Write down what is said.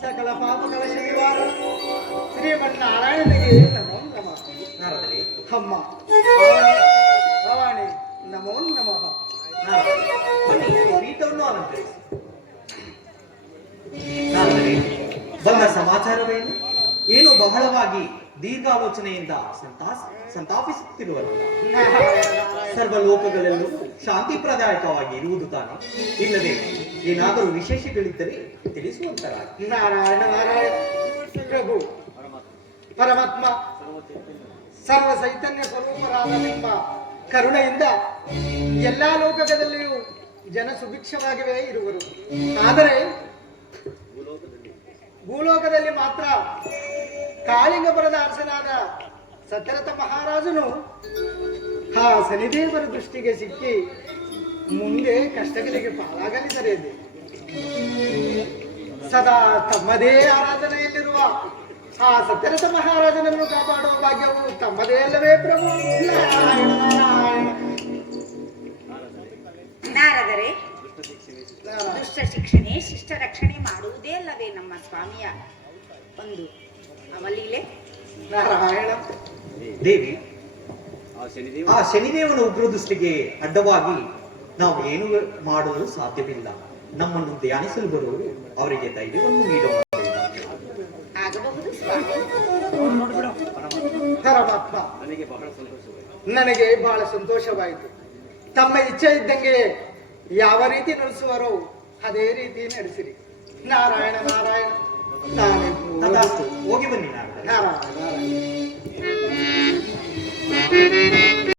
ಸಕಲ ಪಾಪಗಳ ಶನಿವಾರ ಶ್ರೀಮನ್ನಾರಾಯಣನಿಗೆ ನಮೋ ನಮಃ. ನಾರದರೆ ಅಮ್ಮ ಭವಾನಿ ನಮೋ ನಮಃ. ಪೀಠವನ್ನು ಅಲಂಕರಿಸಿ. ನಾರದರೆ ಬಂದ ಸಮಾಚಾರವೇನು? ಏನು ಬಹಳವಾಗಿ ದೀರ್ಘಾಲೋಚನೆಯಿಂದ ಸಂತಾಪಿಸುತ್ತಿರುವಲ್ಲ? ಸರ್ವ ಲೋಕಗಳಲ್ಲೂ ಶಾಂತಿಪ್ರದಾಯಕವಾಗಿ ಇರುವುದು ತಾನೆ? ಇಲ್ಲದೆ ಏನಾದರೂ ವಿಶೇಷಗಳಿದ್ದರೆ ತಿಳಿಸುವಂತರಾಗಿ. ನಾರಾಯಣ ನಾರಾಯಣ. ಪ್ರಭು ಪರಮಾತ್ಮ ಸರ್ವ ಚೈತನ್ಯ ಸ್ವರೂಪರಾದ ನಿಮ್ಮ ಕರುಣೆಯಿಂದ ಎಲ್ಲಾ ಲೋಕದಲ್ಲಿಯೂ ಜನ ಸುಭಿಕ್ಷವಾಗಿಯೇ ಇರುವರು. ಆದರೆ ಭೂಲೋಕದಲ್ಲಿ ಮಾತ್ರ ಕಾಳಿಂಗಪುರದ ಅರಸನಾದ ಸತ್ಯರಥ ಮಹಾರಾಜನು ಆ ಶನಿದೇವರ ದೃಷ್ಟಿಗೆ ಸಿಕ್ಕಿ ಮುಂದೆ ಕಷ್ಟಗಳಿಗೆ ಪಾಲಾಗಲಿದ್ದಾರೆ. ಸದಾ ತಮ್ಮದೇ ಆರಾಧನೆಯಲ್ಲಿರುವ ಆ ಸತ್ಯರಥ ಮಹಾರಾಜನನ್ನು ಕಾಪಾಡುವ ಭಾಗ್ಯವು ತಮ್ಮದೇ ಅಲ್ಲವೇ ಪ್ರಭು? ನಾರದರೆ ದುಷ್ಟ ಶಿಕ್ಷಣೆ ಶಿಷ್ಟ ರಕ್ಷಣೆ ಮಾಡುವುದೇ ಅಲ್ಲವೇ ನಮ್ಮ ಸ್ವಾಮಿಯ ಒಂದು ಅವಲೀಲೆ? ನಾರಾಯಣ. ದೇವಿ, ಆ ಶನಿದೇವನ ಉಗ್ರ ದೃಷ್ಟಿಗೆ ಅಡ್ಡವಾಗಿ ನಾವು ಏನು ಮಾಡಲು ಸಾಧ್ಯವಿಲ್ಲ. ನಮ್ಮನ್ನು ಧ್ಯಾನಿಸಲು ಬರುವುದು ಅವರಿಗೆ ಧೈರ್ಯವನ್ನು ನೀಡೋಣ. ಆಗಬಹುದು ಸ್ವಾಮಿ. ಪರಮಾತ್ಮ, ನನಗೆ ಬಹಳ ಸಂತೋಷವಾಯಿತು. ತಮ್ಮ ಇಚ್ಛೆ ಇದ್ದಂಗೆ ಯಾವ ರೀತಿ ನಡೆಸುವರೋ ಅದೇ ರೀತಿ ನಡೆಸಿರಿ. ನಾರಾಯಣ ನಾರಾಯಣ. ತಥಾಸ್ತು. ಹೋಗಿ ಬನ್ನಿ ನಾರಾಯಣ. ನಾರಾಯಣ ನಾರಾಯಣ.